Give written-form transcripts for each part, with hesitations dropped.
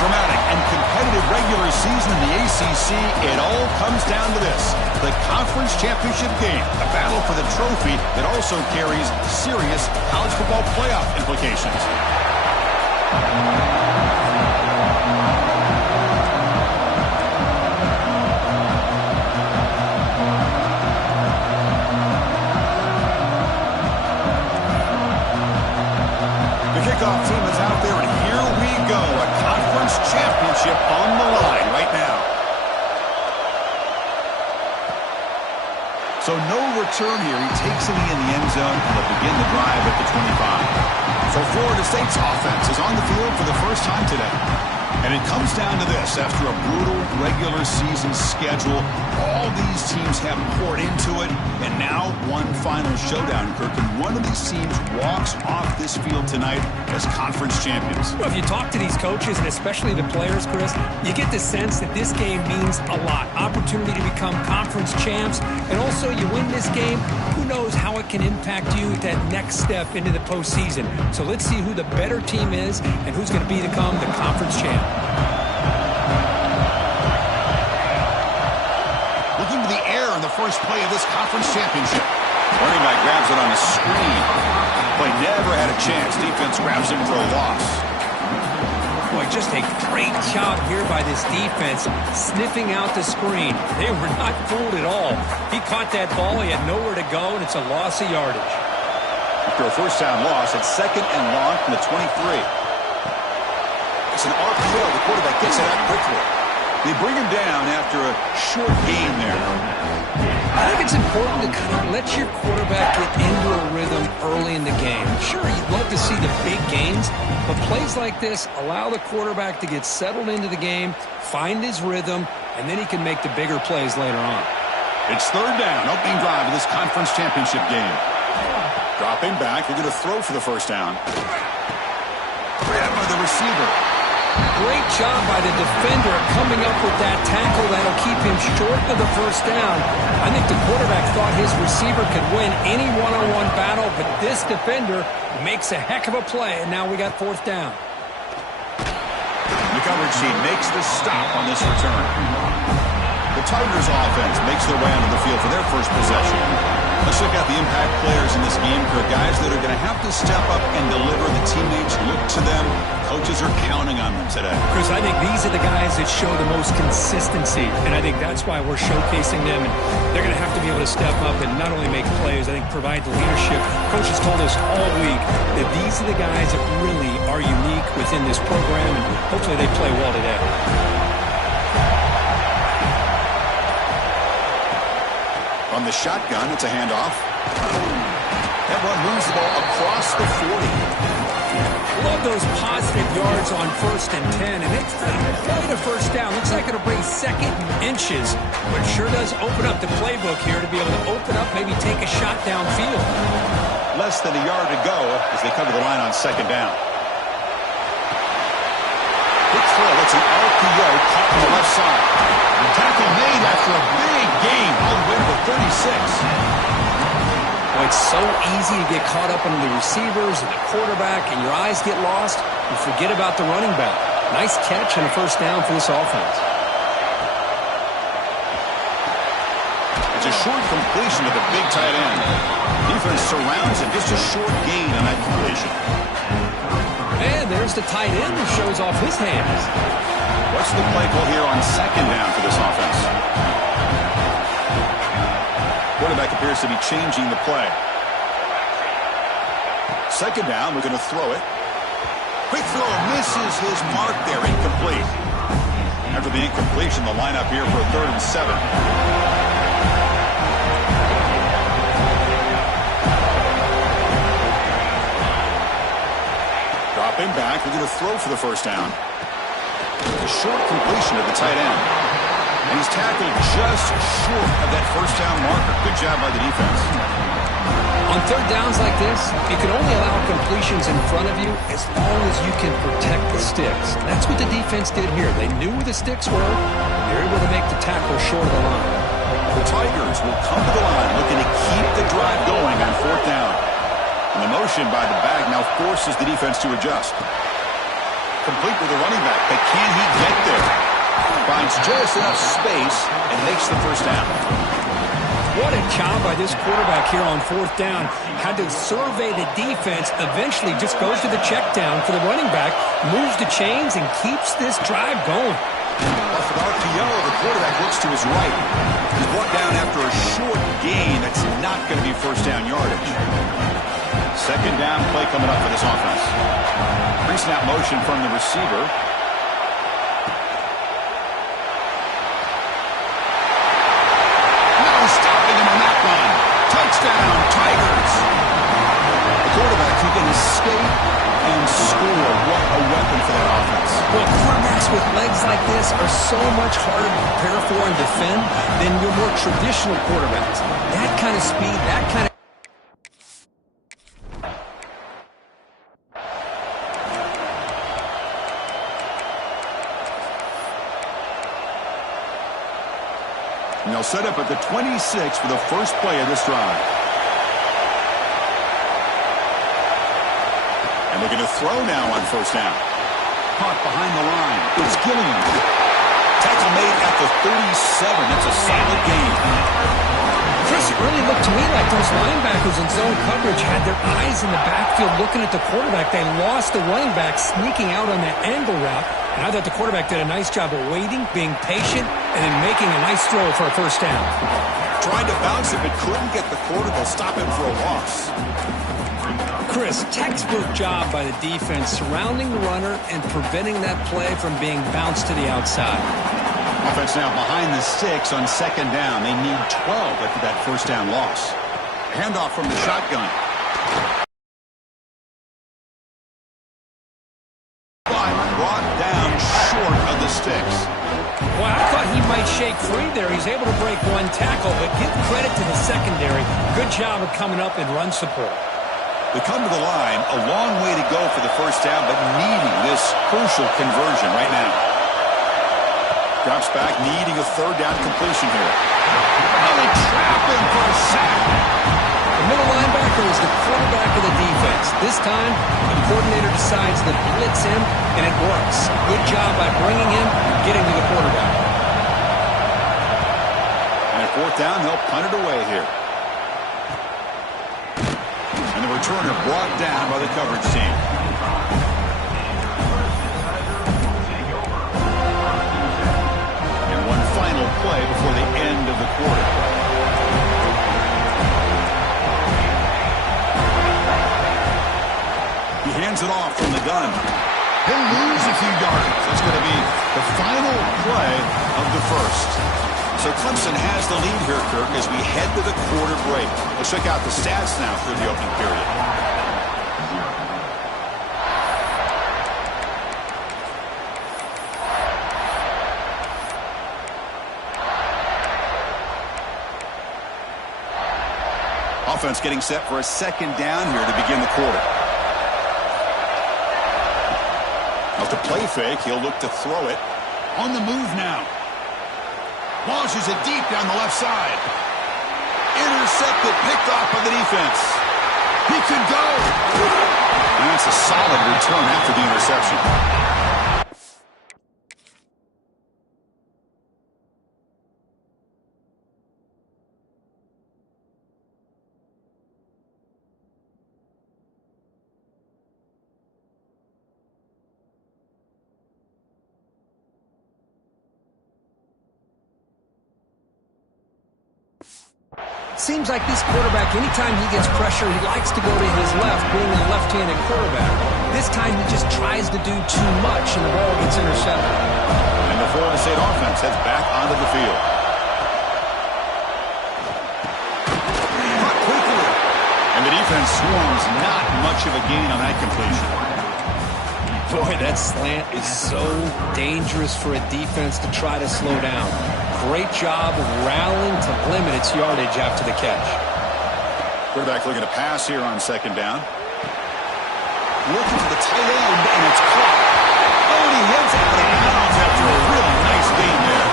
dramatic and competitive regular season in the ACC, it all comes down to this: the conference championship game, a battle for the trophy that also carries serious college football playoff implications. Kickoff team is out there, and here we go. A conference championship on the line right now. So no return here. He takes it in the end zone, and they'll begin the drive at the 25. So Florida State's offense is on the field for the first time today. And it comes down to this: after a brutal regular season schedule, all these teams have poured into it, and now one final showdown, Kirk, and one of these teams walks off this field tonight as conference champions. Well, if you talk to these coaches, and especially the players, Chris, you get the sense that this game means a lot. Opportunity to become conference champs, and also you win this game, who knows how it can impact you at that next step into the postseason. So let's see who the better team is and who's going to become the conference champ. Looking to the air in the first play of this conference championship. Running back grabs it on the screen. Play never had a chance. Defense grabs him for a loss. Boy, just a great job here by this defense, sniffing out the screen. They were not fooled at all. He caught that ball. He had nowhere to go, and it's a loss of yardage. After a first down loss, it's 2nd and long from the 23. It's an RPO. The quarterback gets it out quickly. They bring him down after a short gain there. I think it's important to kind of let your quarterback get into a rhythm early in the game. Sure, you'd love to see the big gains, but plays like this allow the quarterback to get settled into the game, find his rhythm, and then he can make the bigger plays later on. It's 3rd down, opening drive of this conference championship game. Dropping back, they're going to throw for the first down. Grabbed by the receiver. Great job by the defender coming up with that tackle that'll keep him short of the first down. I think the quarterback thought his receiver could win any one-on-one battle, but this defender makes a heck of a play, and now we got 4th down. The coverage team makes the stop on this return. The Tigers offense makes their way onto the field for their first possession. Let's check out the impact players in this game, for guys that are going to have to step up and deliver. The teammates look to them. Coaches are counting on them today. Chris, I think these are the guys that show the most consistency, and I think that's why we're showcasing them. And they're going to have to be able to step up and not only make plays, I think provide the leadership. Coaches told us all week that these are the guys that really are unique within this program, and hopefully they play well today. On the shotgun, it's a handoff. That one moves the ball across the 40. Love those positive yards on 1st and 10, and it's really the first down. Looks like it'll bring 2nd and inches, but sure does open up the playbook here to be able to open up, maybe take a shot downfield. Less than a yard to go as they cover the line on 2nd down. Big throw. It's an RPO caught on the left side. The tackle made after a big gain all the way to the 36. Well, it's so easy to get caught up into the receivers and the quarterback, and your eyes get lost. You forget about the running back. Nice catch and a first down for this offense. It's a short completion to the big tight end. Defense surrounds him. Just a short gain on that completion. And there's the tight end who shows off his hands. What's the play call here on 2nd down for this offense? Quarterback appears to be changing the play. 2nd down, we're going to throw it. Quick throw, misses his mark there, incomplete. After the incompletion, the lineup here for a 3rd and 7. Dropping back, we're going to throw for the first down. A short completion to the tight end. And he's tackled just short of that first down marker. Good job by the defense. On 3rd downs like this, you can only allow completions in front of you as long as you can protect the sticks. That's what the defense did here. They knew where the sticks were. They're able to make the tackle short of the line. The Tigers will come to the line looking to keep the drive going on 4th down. And the motion by the back now forces the defense to adjust. complete with the running back, but can he get there? Finds just enough space and makes the first down. What a job by this quarterback here on fourth down. Had to survey the defense, eventually just goes to the check down for the running back, moves the chains, and keeps this drive going. Off an RPO, the quarterback looks to his right. He's brought down after a short gain. That's not going to be first down yardage. Second down play coming up for this offense. Pre-snap motion from the receiver. No stopping him on that run. Touchdown, Tigers. The quarterback who can escape and score. What a weapon for that offense. Well, quarterbacks with legs like this are so much harder to prepare for and defend than your more traditional quarterbacks. That kind of speed, that kind of... And they'll set up at the 26 for the first play of this drive. And they're going to throw now on first down. Caught behind the line. It's Gilliam. Tackle made at the 37. That's a solid gain. Chris, it really looked to me like those linebackers in zone coverage had their eyes in the backfield looking at the quarterback. They lost the running back sneaking out on that angle route. And I thought the quarterback did a nice job of waiting, being patient, and then making a nice throw for a first down. Tried to bounce it, but couldn't get the quarterback. Stop him for a loss. Chris, textbook job by the defense surrounding the runner and preventing that play from being bounced to the outside. Offense now behind the 6 on second down. They need 12 after that first down loss. Handoff from the shotgun. Brought down short of the sticks. Well, I thought he might shake free there. He's able to break one tackle, but give credit to the secondary. Good job of coming up in run support. They come to the line, a long way to go for the first down, but needing this crucial conversion right now. Drops back, needing a third down completion here. And they trap him for a sack. The middle linebacker is the quarterback of the defense. This time, the coordinator decides to blitz him, and it works. Good job by bringing him and getting to the quarterback. And at fourth down, they'll punt it away here. And the returner brought down by the coverage team. And one final play before the end of the quarter. He hands it off from the gun. He'll lose a few yards. That's going to be the final play of the first. So Clemson has the lead here, Kirk, as we head to the quarter break. Let's check out the stats now through the opening period. Offense getting set for a second down here to begin the quarter. Off the play fake, he'll look to throw it. On the move now. Launches it deep down the left side. Intercepted, picked off by the defense. He could go. And that's a solid return after the interception. Seems like this quarterback, anytime he gets pressure, he likes to go to his left, being a left-handed quarterback. This time he just tries to do too much, and the ball gets intercepted. And the Florida State offense heads back onto the field. Caught quickly. And the defense swarms, not much of a gain on that completion. Boy, that slant is so dangerous for a defense to try to slow down. Great job of rallying to limit its yardage after the catch. Quarterback looking to pass here on second down. Looking to the tight end, and it's caught. Oh, and he heads out of bounds after a really nice gain there.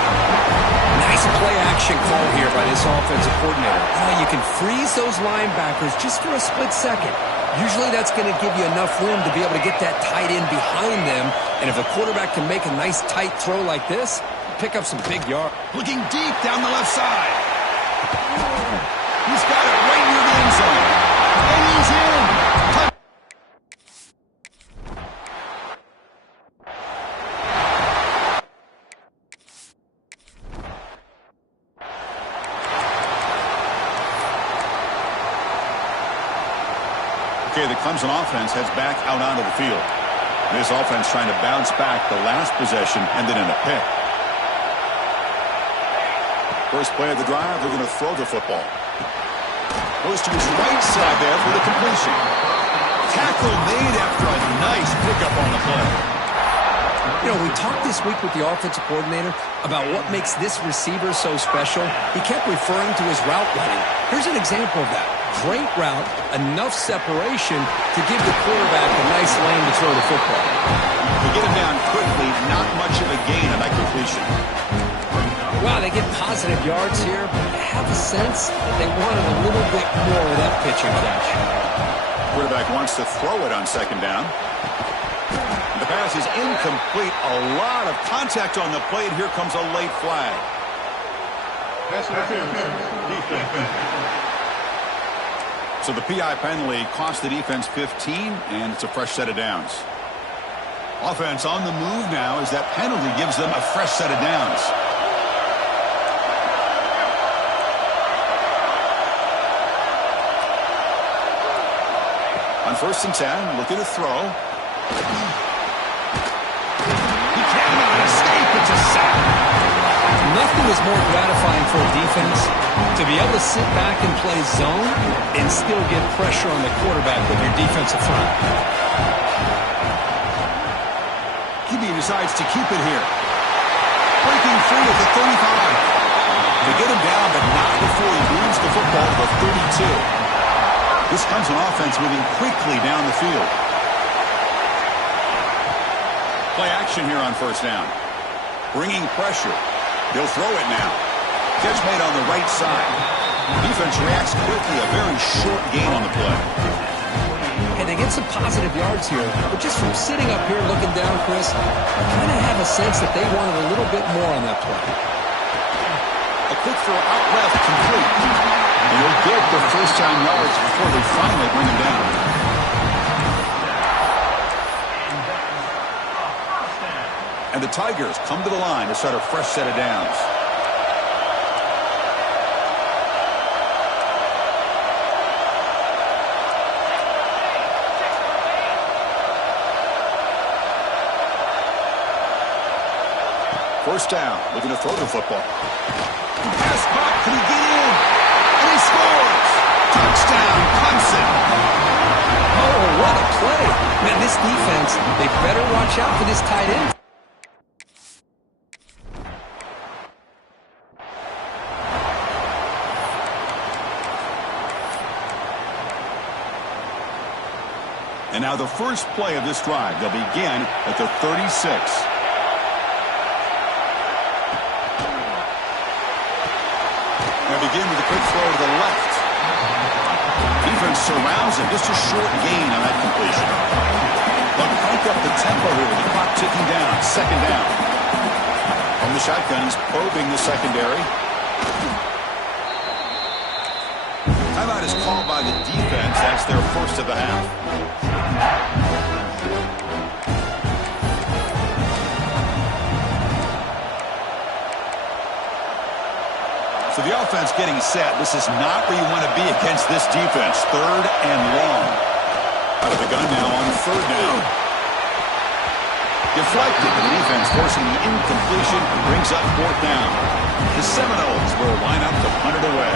Nice play action call here by this offensive coordinator. You can freeze those linebackers just for a split second. Usually that's going to give you enough room to be able to get that tight end behind them. And if the quarterback can make a nice tight throw like this, pick up some big yards. Looking deep down the left side. He's got it right near the end zone. And he's in. Okay, the Clemson offense heads back out onto the field. This offense trying to bounce back the last possession, ended in a pick. First play of the drive, they're going to throw the football. Goes to his right side there for the completion. Tackle made after a nice pickup on the play. You know, we talked this week with the offensive coordinator about what makes this receiver so special. He kept referring to his route running. Here's an example of that. Great route, enough separation to give the quarterback a nice lane to throw the football. They get him down quickly, not much of a gain on that completion. Wow, they get positive yards here, but I have a sense that they wanted a little bit more of that pitch and catch. Quarterback wants to throw it on second down. The pass is incomplete. A lot of contact on the play, and here comes a late flag. So the PI penalty cost the defense 15, and it's a fresh set of downs. Offense on the move now as that penalty gives them a fresh set of downs. On 1st and 10, looking to throw. He cannot escape. It's a sack. Nothing is more gratifying for a defense to be able to sit back and play zone and still get pressure on the quarterback with your defensive front. QB decides to keep it here. Breaking free at the 35. They get him down, but not before he moves the football to the 32. This comes an offense moving quickly down the field. Play action here on 1st down. Bringing pressure. He'll throw it now. Catch made on the right side. Defense reacts quickly. A very short gain on the play. And they get some positive yards here, but just from sitting up here looking down, Chris, I kind of have a sense that they wanted a little bit more on that play. A quick throw out left, complete. And he'll get the first down yards before they finally bring him down. And the Tigers come to the line to start a fresh set of downs. First down, looking to throw the football. Pass caught, can he get in? And he scores! Touchdown, Clemson! Oh, what a play. Man, this defense, they better watch out for this tight end. And now the first play of this drive. They'll begin at the 36. They'll begin with a quick throw to the left. Defense surrounds him. Just a short gain on that completion. They'll crank up the tempo here with the clock ticking down. 2nd down. From the shotgun, he's probing the secondary. Timeout is called by the defense. That's their first of the half. So the offense getting set. This is not where you want to be against this defense. 3rd and long. Out of the gun now on 3rd down. Deflected. The defense forcing the incompletion brings up 4th down. The Seminoles will line up to punt it away.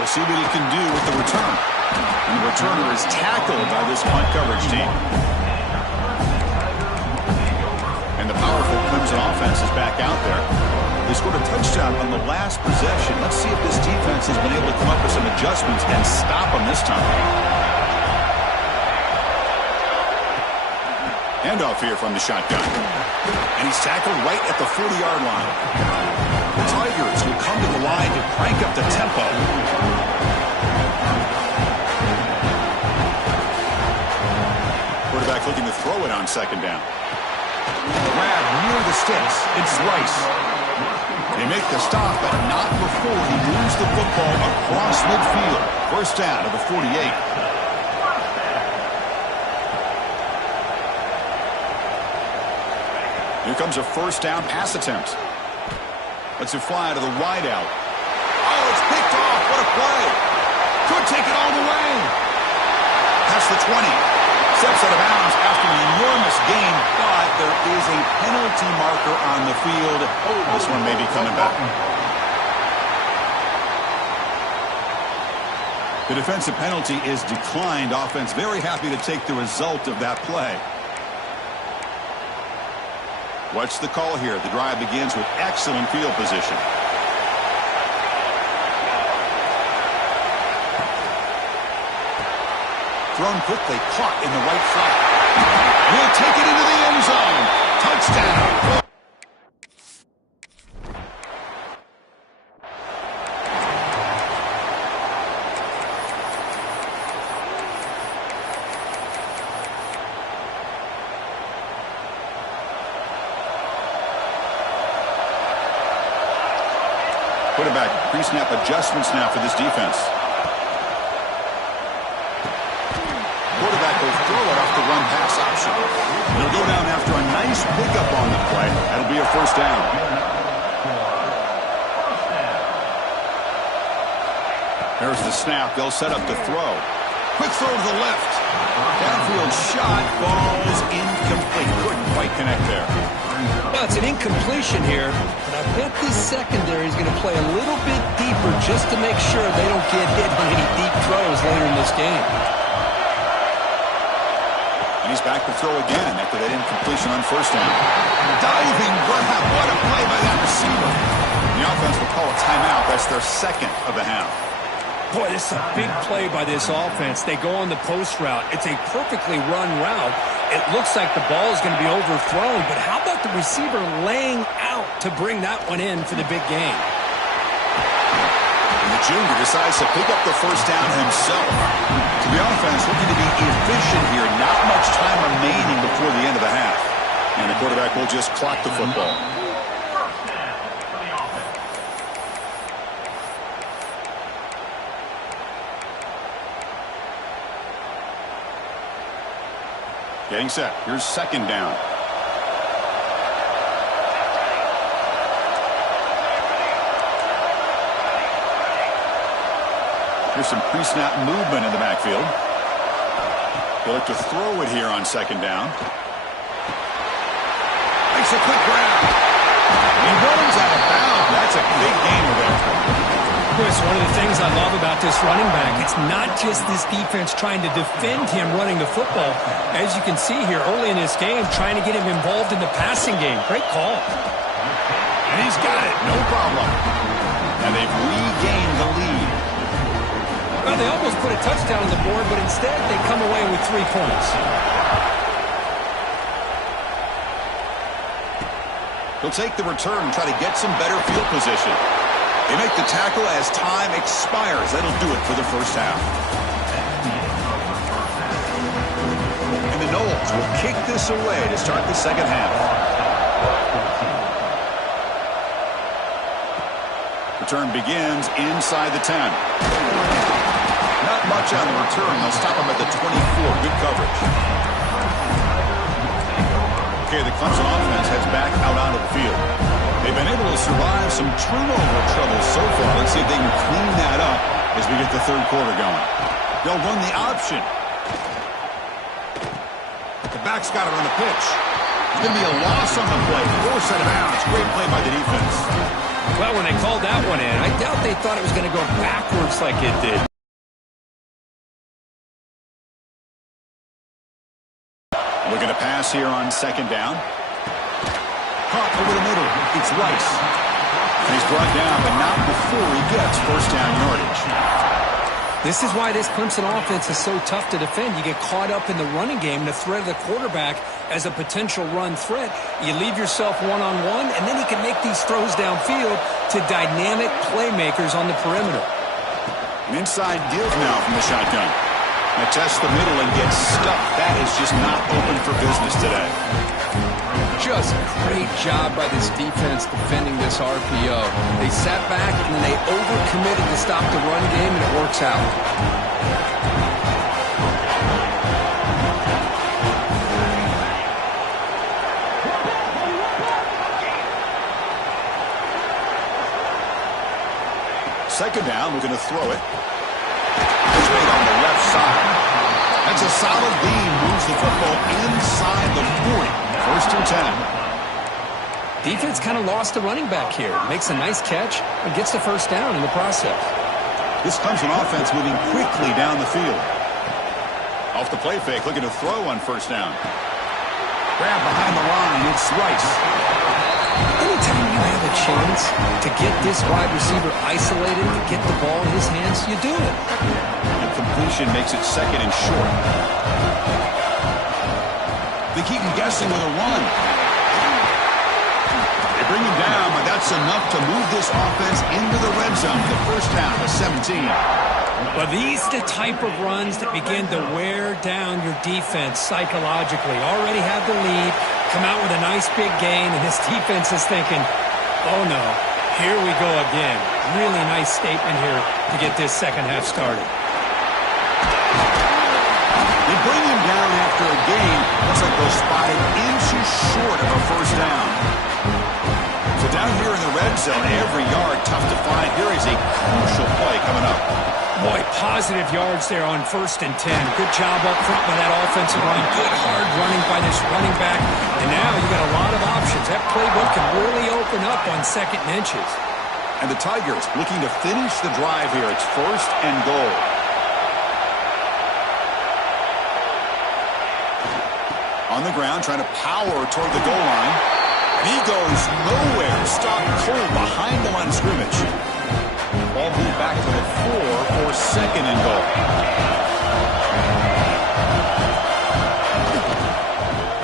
We'll see what he can do with the return. And the returner is tackled by this punt coverage team. And the powerful Clemson offense is back out there. They scored a touchdown on the last possession. Let's see if this defense has been able to come up with some adjustments and stop them this time. Handoff here from the shotgun. And he's tackled right at the 40-yard line. The Tigers will come to the line to crank up the tempo. Quarterback looking to throw it on second down. Grab near the sticks. It's Rice. They make the stop, but not before he moves the football across midfield. First down to the 48. Here comes a first down pass attempt. Lets it fly to the wideout. Oh, it's picked off. What a play. Could take it all the way. Past the 20. Steps out of bounds after an enormous gain, but there is a penalty marker on the field. Oh, this one may be coming back. The defensive penalty is declined. Offense very happy to take the result of that play. Watch the call here. The drive begins with excellent field position. Thrown quickly, caught in the right flat. He'll take it into the end zone. Touchdown. Quarterback, pre-snap adjustments now for this defense. Quarterback will throw it off the run-pass option. They'll go down after a nice pickup on the play. That'll be a first down. There's the snap. They'll set up the throw. Quick throw to the left. Downfield shot falls incomplete. Couldn't quite connect there. Well, it's an incompletion here, but I bet this secondary is going to play a little bit deeper just to make sure they don't get hit on any deep throws later in this game. And he's back to throw again after that incompletion on first down. Diving grab. What a play by that receiver. The offense will call a timeout. That's their second of the half. Boy, this is a big play by this offense. They go on the post route. It's a perfectly run route. It looks like the ball is going to be overthrown, but how about the receiver laying out to bring that one in for the big game? And the junior decides to pick up the first down himself. To the offense, looking to be efficient here. Not much time remaining before the end of the half. And the quarterback will just clock the football. Getting set. Here's second down. Here's some pre-snap movement in the backfield. They'll look to throw it here on second down. Makes a quick grab. He runs out of bounds. That's a big gain of it. Chris, one of the things I love about this running back, it's not just this defense trying to defend him running the football. As you can see here early in this game, trying to get him involved in the passing game. Great call. And he's got it. No problem. And they've regained the lead. Well, they almost put a touchdown on the board, but instead they come away with 3 points. He'll take the return and try to get some better field position. They make the tackle as time expires. That'll do it for the first half. And the Noles will kick this away to start the second half. Return begins inside the 10. Not much on the return. They'll stop him at the 24. Good coverage. Okay, the Clemson offense heads back out onto the field. They've been able to survive some turnover trouble so far. Let's see if they can clean that up as we get the third quarter going. They'll run the option. The back's got it on the pitch. It's going to be a loss on the play. Force out of bounds. Great play by the defense. Well, when they called that one in, I doubt they thought it was going to go backwards like it did. Looking to pass here on second down. Caught over the middle. It's Rice. And he's brought down, but not before he gets first down yardage. This is why this Clemson offense is so tough to defend. You get caught up in the running game and the threat of the quarterback as a potential run threat. You leave yourself one-on-one, and then you can make these throws downfield to dynamic playmakers on the perimeter. An inside give now from the shotgun. Now tests the middle and gets stuck. That is just not open for business today. Just great job by this defense defending this RPO. They sat back and then they overcommitted to stop the run game, and it works out. Second down, we're going to throw it. Straight on the left side. That's a solid beam. Moves the football inside the 40. First and 10. Defense kind of lost the running back here. Makes a nice catch and gets the first down in the process. This Clemson offense moving quickly down the field. Off the play fake, looking to throw on first down. Grab behind the line, it's Rice. Anytime you have a chance to get this wide receiver isolated, to get the ball in his hands, you do it. And completion makes it second and short. They keep him guessing with a run. They bring him down, but that's enough to move this offense into the red zone. The first half of 17. Well, these are the type of runs that begin to wear down your defense psychologically. Already have the lead, come out with a nice big gain, and this defense is thinking, oh no, here we go again. Really nice statement here to get this second half started. They bring him down after a gain. Looks like they'll spot it inches short of a first down. So down here in the red zone, every yard tough to find. Here is a crucial play coming up. Boy, positive yards there on first and 10. Good job up front by that offensive line. Good hard running by this running back. And now you got a lot of options. That playbook can really open up on second and inches. And the Tigers looking to finish the drive here. It's first and goal. On the ground, trying to power toward the goal line. And he goes nowhere. Stopped cold behind the line of scrimmage. Ball moved back to the 4 for second and goal.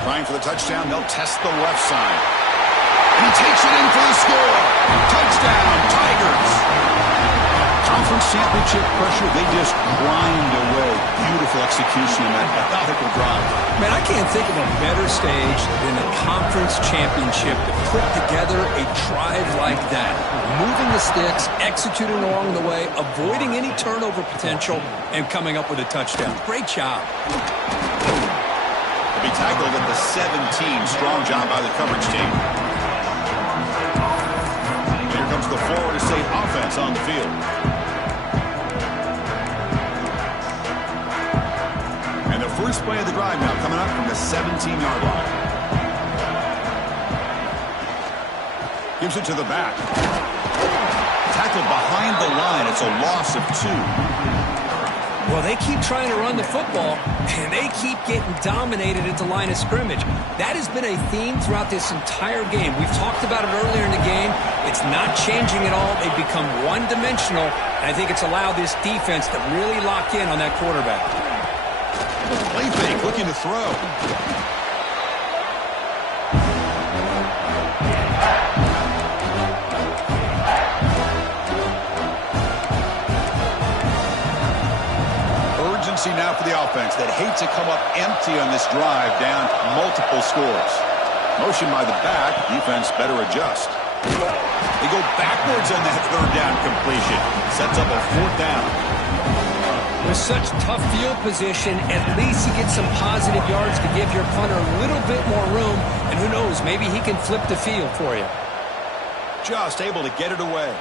Trying for the touchdown. They'll test the left side. And he takes it in for the score. Touchdown, Tigers. Conference championship pressure, they just grind away. Beautiful execution in that methodical drive. Man, I can't think of a better stage than the conference championship to put together a drive like that. Moving the sticks, executing along the way, avoiding any turnover potential, and coming up with a touchdown. Great job. He'll be tackled at the 17. Strong job by the coverage team. Here comes the Florida State offense on the field. First play of the drive now coming up from the 17-yard line. Gives it to the back. Tackled behind the line. It's a loss of 2. Well, they keep trying to run the football, and they keep getting dominated at the line of scrimmage. That has been a theme throughout this entire game. We've talked about it earlier in the game. It's not changing at all. They've become one-dimensional, and I think it's allowed this defense to really lock in on that quarterback. Play fake, looking to throw. Urgency now for the offense that hates to come up empty on this drive, down multiple scores. Motion by the back, defense better adjust. They go backwards on that third down completion. Sets up a fourth down. With such tough field position, at least you get some positive yards to give your punter a little bit more room. And who knows, maybe he can flip the field for you. Just able to get it away.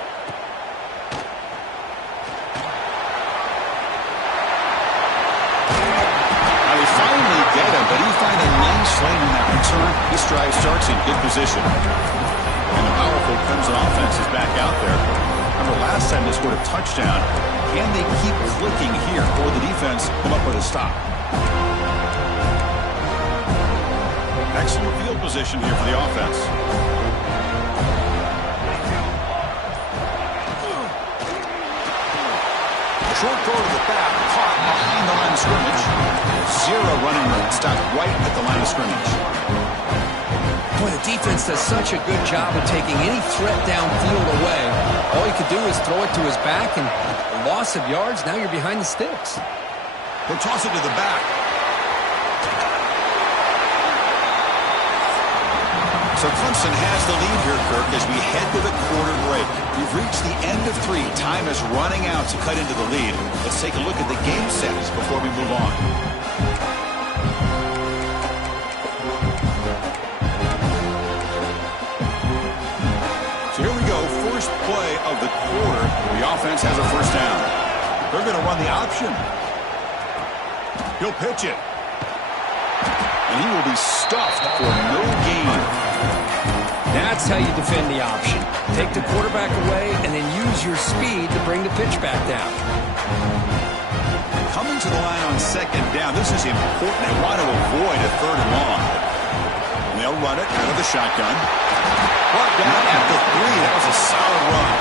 Now they finally get him, but he finds a nice lane in that return. This drive starts in good position. And the powerful Clemson offense is back out there. Remember last time they scored a touchdown. Can they keep clicking here, or the defense come up with a stop? Excellent field position here for the offense. Short throw to the back, caught behind the line of scrimmage. Zero running room, stopped right at the line of scrimmage. Boy, the defense does such a good job of taking any threat downfield away. All you could do is throw it to his back, and loss of yards, now you're behind the sticks. He'll toss it to the back. So Clemson has the lead here, Kirk, as we head to the quarter break. We've reached the end of 3. Time is running out to cut into the lead. Let's take a look at the game sets before we move on. So here we go. First play of the quarter. The offense has a first down. They're going to run the option. He'll pitch it. And he will be stuffed for no gain. That's how you defend the option. Take the quarterback away and then use your speed to bring the pitch back down. Coming to the line on second down. This is important. They want to avoid a third and long. And they'll run it out of the shotgun. Brought down at the 3. That was a solid run.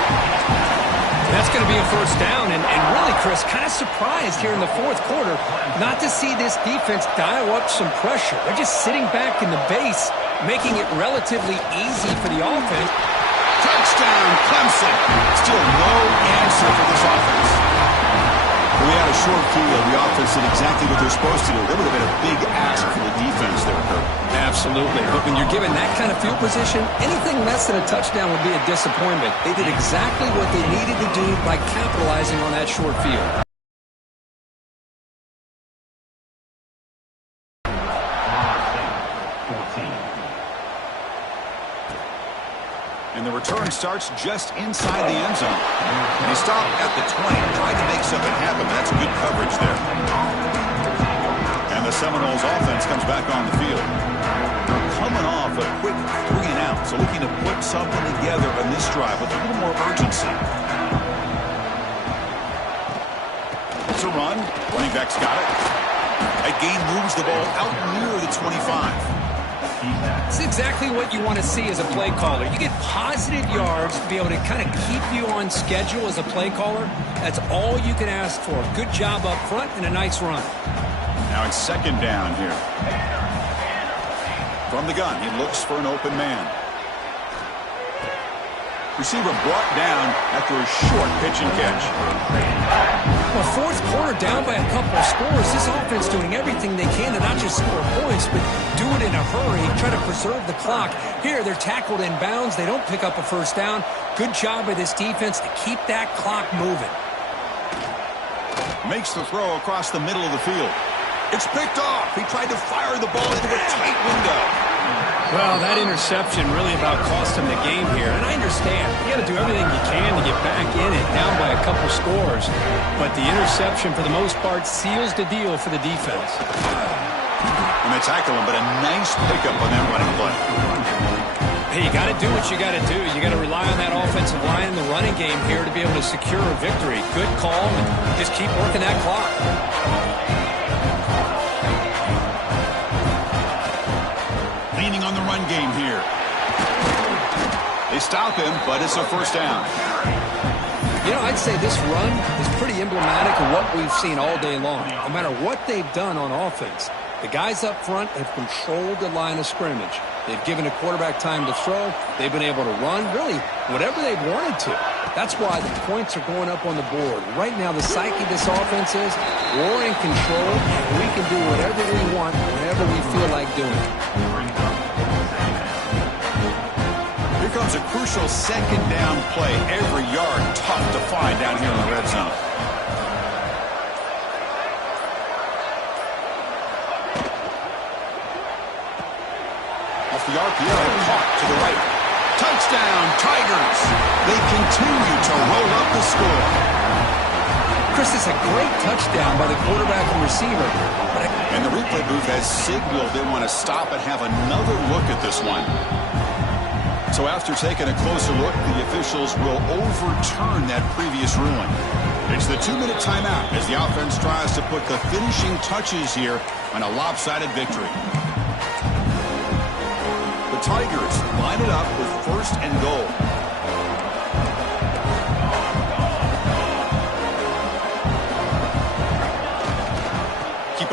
That's going to be a first down. And really, Chris, kind of surprised here in the fourth quarter not to see this defense dial up some pressure. They're just sitting back in the base, making it relatively easy for the offense. Touchdown, Clemson. Still no answer for this offense. We had a short field. The offense did exactly what they're supposed to do. That would have been a big ask for the defense there, Kirk. Absolutely. But when you're given that kind of field position, anything less than a touchdown would be a disappointment. They did exactly what they needed to do by capitalizing on that short field. And the return starts just inside the end zone. And he stopped at the 20, tried to make something happen, but that's good coverage there. And the Seminoles offense comes back on the field. They're coming off a quick 3 and out, so looking to put something together on this drive with a little more urgency. It's a run. Running back's got it. That gain moves the ball out near the 25. It's exactly what you want to see as a play caller. You get positive yards to be able to kind of keep you on schedule as a play caller. That's all you can ask for. Good job up front and a nice run. Now it's second down here. From the gun, he looks for an open man. Receiver brought down after a short pitch and catch. Well, fourth quarter down by a couple of scores. This offense doing everything they can to not just score points, but do it in a hurry, try to preserve the clock. Here, they're tackled in bounds. They don't pick up a first down. Good job by this defense to keep that clock moving. Makes the throw across the middle of the field. It's picked off. He tried to fire the ball into a tight window. Well, that interception really about cost him the game here. And I understand. You got to do everything you can to get back in it, down by a couple scores. But the interception, for the most part, seals the deal for the defense. And they tackle him, but a nice pickup on that running play. Hey, you got to do what you got to do. You got to rely on that offensive line in the running game here to be able to secure a victory. Good call, and just keep working that clock. Leaning on the run game here. They stop him, but it's a first down. You know, I'd say this run is pretty emblematic of what we've seen all day long. No matter what they've done on offense, the guys up front have controlled the line of scrimmage. They've given the quarterback time to throw. They've been able to run, really, whatever they've wanted to. That's why the points are going up on the board. Right now, the psyche of this offense is we're in control, and we can do whatever we want whenever we feel like doing it. Here comes a crucial second down play. Every yard tough to find down here in the red zone. Off the RPO, caught to the right. Touchdown, Tigers. They continue to roll up the score. Chris, it's a great touchdown by the quarterback and receiver. And the replay booth has signaled they want to stop and have another look at this one. So after taking a closer look, the officials will overturn that previous ruling. It's the 2-minute timeout as the offense tries to put the finishing touches here on a lopsided victory. The Tigers line it up with first and goal.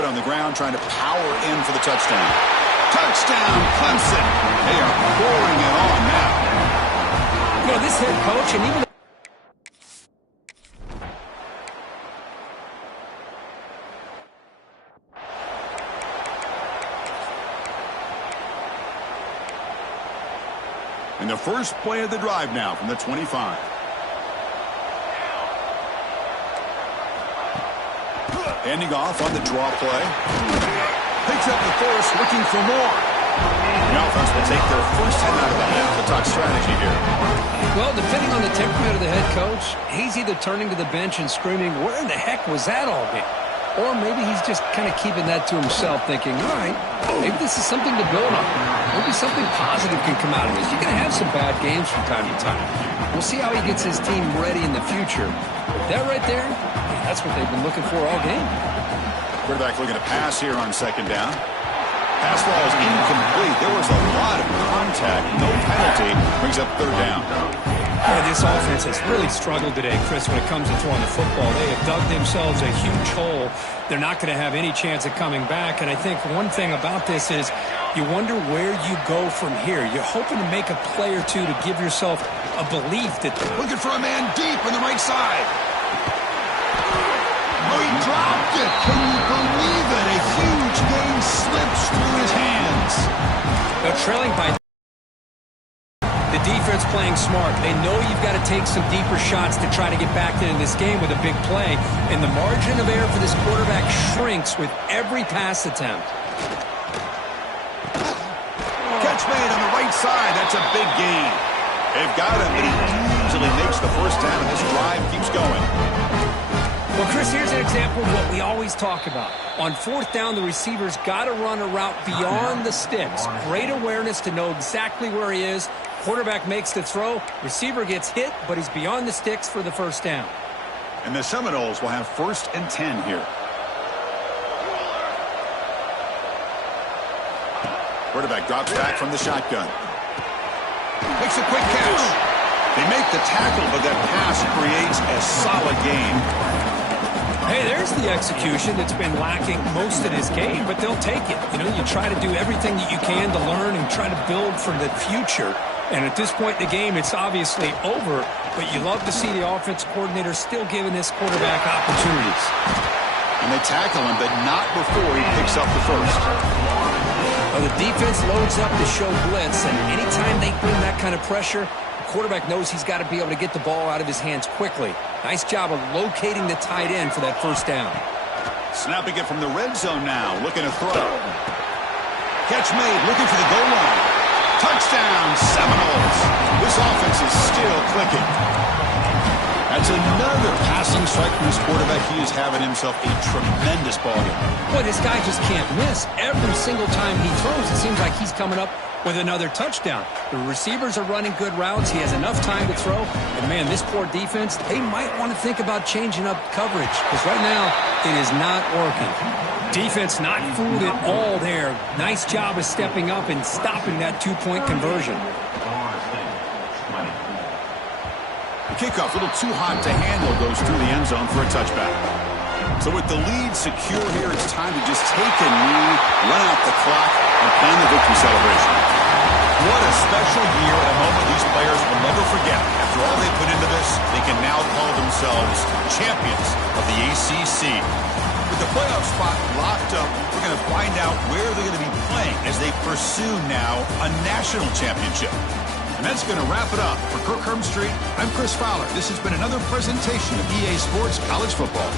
on the ground, trying to power in for the touchdown. Touchdown, Clemson. They are pouring it on now. You know, this head coach, and even and the first play of the drive now from the 25. Handing off on the draw play. Picks up the first, looking for more. The offense will take their first head out of the half to talk strategy here. Well, depending on the temperament of the head coach, he's either turning to the bench and screaming, where in the heck was that all game? Or maybe he's just kind of keeping that to himself, thinking, all right, maybe this is something to build on. Maybe something positive can come out of this. You're going to have some bad games from time to time. We'll see how he gets his team ready in the future. But that right there, that's what they've been looking for all game. Quarterback looking to pass here on second down. Pass ball is incomplete. There was a lot of contact. No penalty. Brings up third down. Yeah, this offense has really struggled today, Chris, when it comes to throwing the football. They have dug themselves a huge hole. They're not going to have any chance of coming back. And I think one thing about this is you wonder where you go from here. You're hoping to make a play or two to give yourself a belief that... Looking for a man deep on the right side. Oh, he dropped it. Can you believe it? A huge game slips through his hands. They're trailing by... The defense playing smart. They know you've got to take some deeper shots to try to get back into this game with a big play. And the margin of error for this quarterback shrinks with every pass attempt. Catch made on the right side. That's a big gain. They've got him, but he easily makes the first down, and this drive keeps going. Well, Chris, here's an example of what we always talk about. On fourth down, the receiver's got to run a route beyond the sticks. Great awareness to know exactly where he is. Quarterback makes the throw. Receiver gets hit, but he's beyond the sticks for the first down. And the Seminoles will have 1st and 10 here. Quarterback drops back from the shotgun. Makes a quick catch. They make the tackle, but that pass creates a solid gain. Hey, there's the execution that's been lacking most of this game, but they'll take it. You know, you try to do everything that you can to learn and try to build for the future. And at this point in the game, it's obviously over, but you love to see the offense coordinator still giving this quarterback opportunities. And they tackle him, but not before he picks up the first. Well, the defense loads up to show blitz, and anytime they bring that kind of pressure, the quarterback knows he's got to be able to get the ball out of his hands quickly. Nice job of locating the tight end for that first down. Snapping it from the red zone now, looking to throw. Catch made, looking for the goal line. Touchdown, Seminoles. This offense is still clicking. That's another passing strike from this quarterback. He is having himself a tremendous ball game. Boy, this guy just can't miss. Every single time he throws, it seems like he's coming up with another touchdown. The receivers are running good routes. He has enough time to throw. And, man, this poor defense, they might want to think about changing up coverage because right now it is not working. Defense not fooled at all there. Nice job of stepping up and stopping that two-point conversion. The kickoff, a little too hot to handle, goes through the end zone for a touchback. So with the lead secure here, it's time to just take a knee, run out the clock, and plan the victory celebration. What a special year and a moment these players will never forget. After all they put into this, they can now call themselves champions of the ACC. With the playoff spot locked up, we're going to find out where they're going to be playing as they pursue now a national championship. And that's going to wrap it up. For Kirk Street, I'm Chris Fowler. This has been another presentation of EA Sports College Football.